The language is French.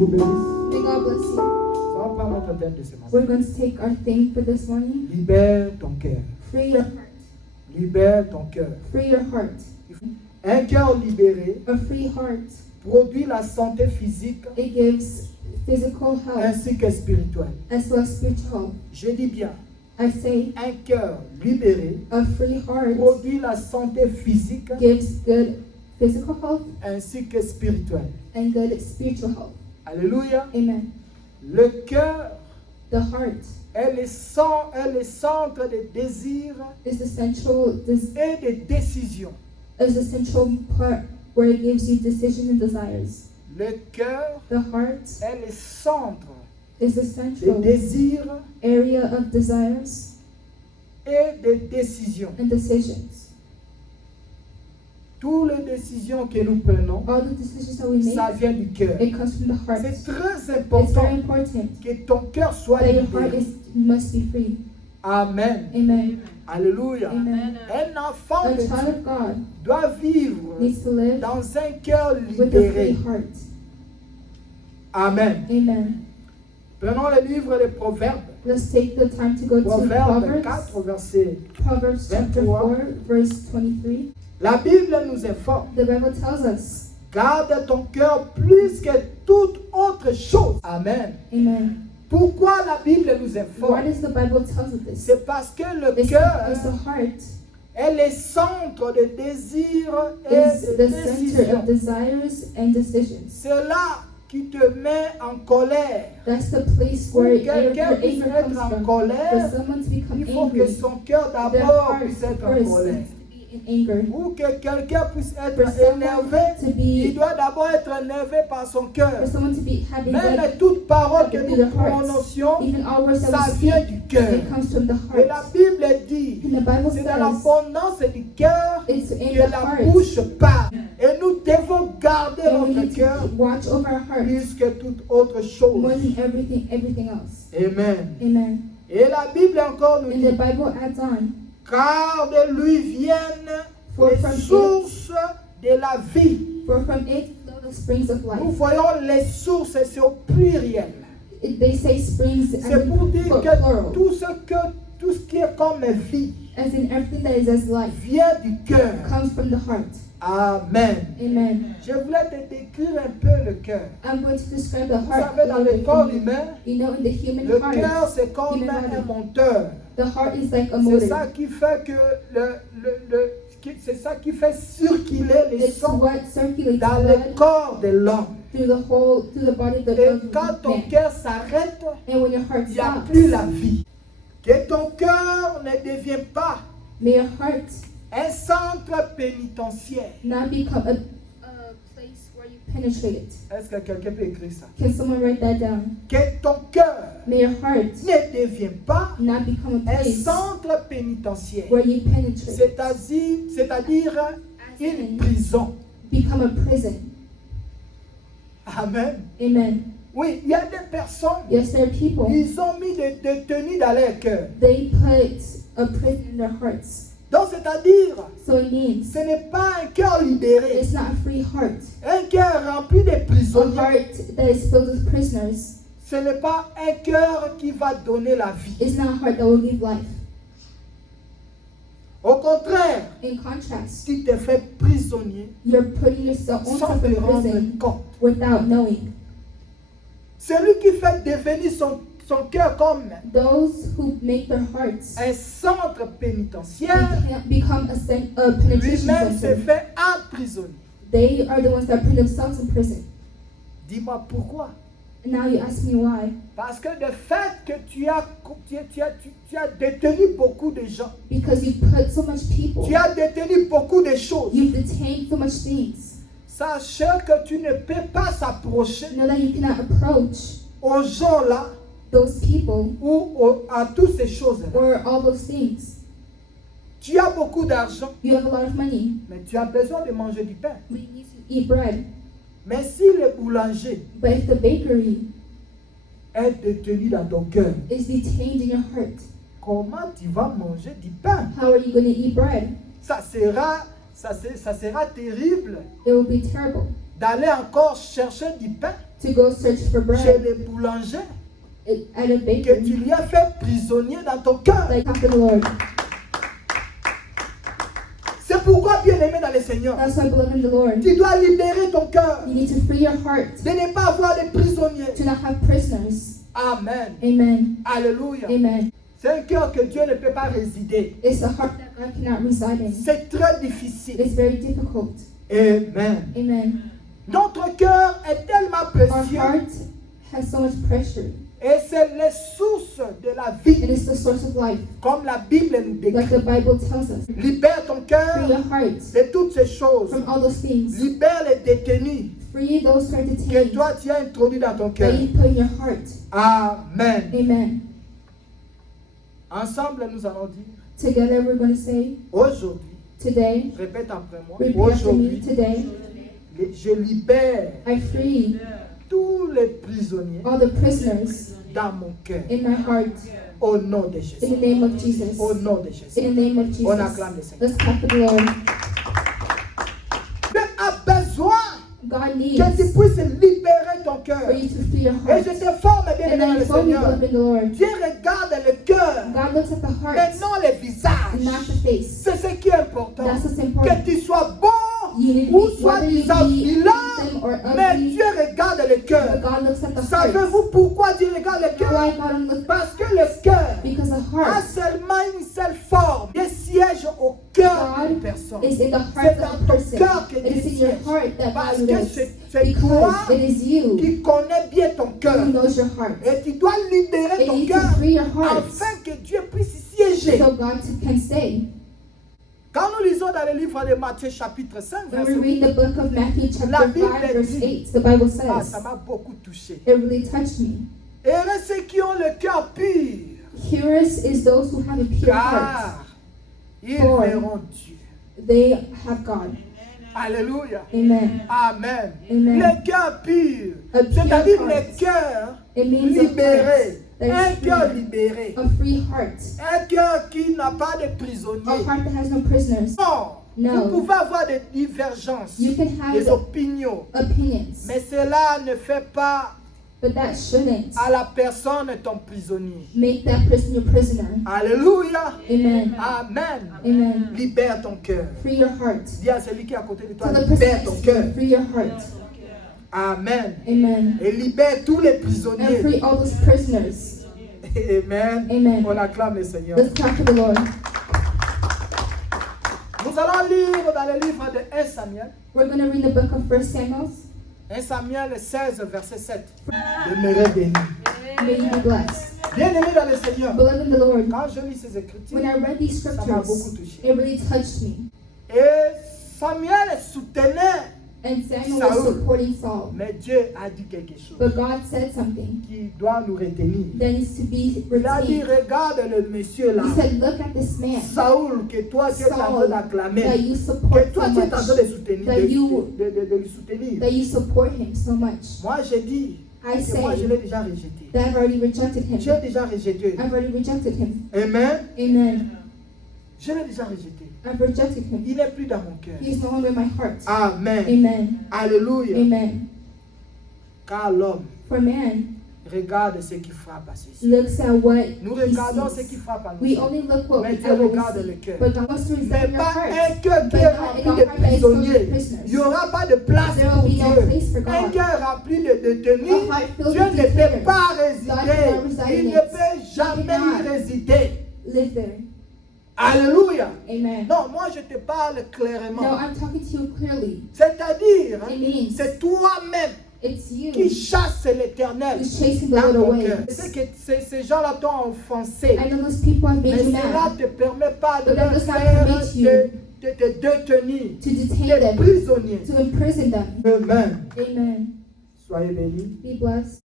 Vous bénisse. May God bless you. Nous allons prendre notre thème de ce matin. We're going to take our theme for this morning. Libère ton cœur. Free your heart. Libère ton cœur. Free your heart. Un cœur libéré A free heart. produit la santé physique It gives physical health ainsi que spirituelle. as well as spiritual health. Je dis bien, I say un cœur libéré a free heart produit la santé physique gives good physical health ainsi que spirituelle. and good spiritual health. Alléluia. Amen. Le cœur The heart est le centre des désirs is the central et des décisions. part where it gives you decisions and desires. Le cœur The heart est le centre is the des central désirs area of desires et des décisions. and decisions. Toutes les décisions que nous prenons, All the decisions that we make, ça vient du cœur. it comes from the heart. C'est très It's very important important que ton cœur soit that your heart libéré. must be free. Amen. Amen. Alléluia. Amen. Un enfant A de child Dieu of God doit vivre needs to live dans un cœur with a free libéré. heart. Amen. Amen. Prenons le livre des Proverbes. Let's take the time to go to Proverbes Proverbs. 4, verset. Proverbs chapter 23. 4, verse 23. La Bible nous informe. The Bible tells us, Garde ton cœur plus que toute autre chose. Amen. Amen. Pourquoi la Bible nous Why informe? does the Bible tell us this? C'est parce que le It's cœur because the heart est le centre des désirs is et des the center décisions. of desires and decisions. C'est là qui te met en colère. That's the place Pour where que your quelqu'un puisse anger être comes en from. colère, For someone to become il faut que angry, son cœur their d'abord heart puisse être en first colère. needs to be in anger. Pour que quelqu'un puisse être For someone énervé, to be- il doit d'abord être énervé par son cœur. For someone to be having Même good, toute parole que through nous the heart. prononcions, Even all words ça that we vient speak, du cœur. it comes from the Et la heart. Bible dit, And the Bible c'est dans says l'abondance du cœur it's in que the la heart. bouche parle. Et nous devons garder And we notre need cœur to watch over our heart plus que toute autre chose. more than everything else. Amen. Amen. Et la Bible encore nous And dit, the Bible adds on, car de lui viennent For les from it- sources de la vie. for from it flow the springs of Nous life. voyons les sources, c'est au pluriel. They say springs as C'est pour dire in que plural, tout ce qui est comme vie as in everything that is as life vient du cœur. comes from the heart. Amen. Amen. Je voulais te décrire un peu le cœur. I'm going to describe the Vous heart. savez, dans le corps in- humain, You know, in the human le heart, cœur c'est comme human un body. moteur. the heart is like a C'est motor. ça qui fait que c'est ça qui fait circuler les It's sons what circulates dans le blood corps de l'homme. through the body of Et the quand ton man. cœur s'arrête, And when your heart il n'y a stops, plus la vie. Que ton cœur ne devienne pas may your heart un centre pénitentiaire. not become a place where you penetrate it. Est-ce que quelqu'un peut écrire ça? Can someone write that down? Que ton cœur May your heart ne devienne pas not become a un place centre pénitentiaire. where you penetrate, C'est-à-dire une prison. become a prison. Amen. Amen. Oui, il y a des personnes, Yes, there are people, ils ont mis des détenus dans leur cœur. they put a prison in their hearts. Donc, c'est-à-dire, So it means ce n'est pas un cœur libéré, it's not a free heart. un cœur rempli de A prisonniers. heart that is filled with prisoners. Ce n'est pas un cœur qui va donner la vie. It's not a heart that will give life. Au contraire, In contrast, tu te fais prisonnier you're putting yourself sans yourself te in rendre prison compte. without knowing. Celui qui fait devenir son cœur comme Those who make their hearts un centre pénitentiaire, become a penetration lui-même se center. fait emprisonner. They are the ones that put themselves in prison. Dis-moi pourquoi? And now you ask me why? Parce que le fait que tu as détenu beaucoup de gens, Because you put so much people, tu as détenu beaucoup de choses, you've detained so much things. sache que tu ne peux pas s'approcher Know that you cannot approach aux gens là those people ou à toutes ces choses-là. or all those things. Tu as beaucoup d'argent, You have a lot of money, mais tu as besoin de manger du pain. but you need to eat bread. Mais si le boulanger But if the bakery est détenu dans ton cœur, is detained in your heart, comment tu vas manger du pain? how are you going to eat bread? Ça sera terrible It will be terrible d'aller encore chercher du pain to go search for chez bread les boulangers, at a que bakery. tu lui as fait prisonnier dans ton cœur. Like after the Lord. C'est pourquoi, bien-aimé dans le Seigneur, That's why I believe in the Lord. tu dois libérer ton cœur You need to free your heart de ne pas avoir de prisonniers. to not have prisoners. Amen. Amen. Alléluia. Amen. C'est un cœur que Dieu ne peut pas résider. It's a heart that God cannot reside in. C'est très difficile. It's very difficult. Amen. Amen. Notre cœur est tellement Our précieux heart has so much pressure, et c'est la source de la vie, and it's the source of life. comme la Bible nous décrit. Like the Bible tells us. Libère ton Free cœur your heart de toutes ces choses. from all those things. Libère les détenus Free those who are que detained toi tu as introduits dans ton that cœur. you put in your heart. Amen. Amen. Ensemble, nous allons dire Together we're going to say, aujourd'hui, today, répète après moi, repeat after me, aujourd'hui, today, je libère I free tous les prisonniers all the prisoners dans mon cœur. in my heart Au nom de in Jésus. the name of Jesus. Au nom de Jésus. In the name of On Jesus. acclame le Seigneur. Let's clap for the Lord. Dieu a besoin God que tu needs puisses libérer ton cœur. for you to free your Et heart. je te forme bien And dans I le fully Seigneur. believe in the Lord. Dieu regarde le cœur, God looks at the heart, mais non le visage. not the face. C'est ce qui est important. That's what's Que important. tu sois bon You need ou to be, soit whether you disant be vilain, handsome or mais ugly, Dieu regarde le but cœur. God looks at the heart. Savez-vous pourquoi Dieu regarde le Why cœur? God looks? Parce que le cœur Because the a heart seulement une seule forme, qui siège au cœur God d'une personne. is in the C'est heart dans of a ton person. cœur que It is Dieu in your siège. heart that Parce God que lives. c'est toi Because it is you qui connais bien ton cœur. who knows your heart. Et tu dois libérer And you ton need to cœur free your heart afin que Dieu puisse siéger. so God can stay. Quand nous lisons dans le livre de Matthieu chapitre 5, When verset we read the book of Matthew La chapter Bible 5 verse dit- 8, the Bible ah, says, ça m'a beaucoup touché. it really touched me. Heureux ceux qui ont le cœur pur, Curious is those who have a pure heart. car ils For- verront Dieu. They have God. Alléluia. Amen. Amen. Amen. Le cœur pur, A pure c'est-à-dire heart. le cœur It means a libéré. heart Un that is cœur free. libéré. A free heart. Un cœur qui n'a pas de A prisonnier. heart that has no prisoners. Non. No. Vous pouvez avoir des divergences, You can have des opinions, opinions, mais cela ne fait pas but that shouldn't à la personne ton prisonnier. make that person your prisoner. Alléluia. Amen. Amen. Amen. Libère ton cœur. Free your heart. Dis à celui qui est à côté de toi, To the libère ton person cœur. next to you, free your heart. Amen. Amen. Et libère tous les And prisonniers. free all those prisoners. Amen. Amen. On acclame le Seigneur. Let's clap for the Lord. Nous allons lire dans le livre de 1 Samuel. We're going to read the book of 1 Samuel. 1 Samuel 16, verset 7. Demeurez bénis. May you be blessed. Bien-aimé dans le Seigneur. Believe in the Lord. Quand je lis ces écritures, When I read these ça m'a beaucoup scriptures, touché. it really touched me. Et Samuel soutenait, And Samuel was Saul. supporting Saul. mais Dieu a dit quelque chose But God said something qui doit nous retenir. that needs to be Il a dit, retained. regarde le monsieur là, He said, look at this man, Saoul, que toi tu es en train Saul, that d'acclamer, you que support toi so tu es en train de much, soutenir, that you, de lui soutenir. that you support him so much. Moi j'ai dit I que moi je say l'ai déjà rejeté. that I've already rejected him. J'ai déjà rejeté. I've already rejected him. Amen. Amen. Je l'ai déjà rejeté. I've rejected him. Il n'est plus dans mon cœur. He is no longer in my heart. Amen. Amen. Alléluia. Amen. Car l'homme For man regarde ce qui frappe à ses yeux. looks at what Nous he regardons ce sees. qui frappe à nos We yeux. only look what Mais we Dieu ever regarde le see. cœur. But God wants to Mais examine your pas heart. un cœur qui But est not rempli in a de heart that is filled with prisonniers. prisoners. Il n'y aura pas de place There pour will be no Dieu. place for God. Un cœur rempli de détenus, A heart filled Dieu with ne peut detainers. pas God cannot résider. reside Il in ne it. peut jamais cannot. y résider. Live there. Alléluia. Amen. Non, moi je te parle No, clairement. I'm talking to you clearly. C'est-à-dire, It means c'est toi-même it's you qui chasse l'éternel who's chasing the dans Lord ton away. cœur. Je sais que ces gens-là t'ont offensé. I know those people have Mais made you cela mad ne te permet pas de But that leur does not faire permit you de détenir, to detain des them, prisonniers. to imprison them. Amen. Amen. Soyez bénis. Be blessed.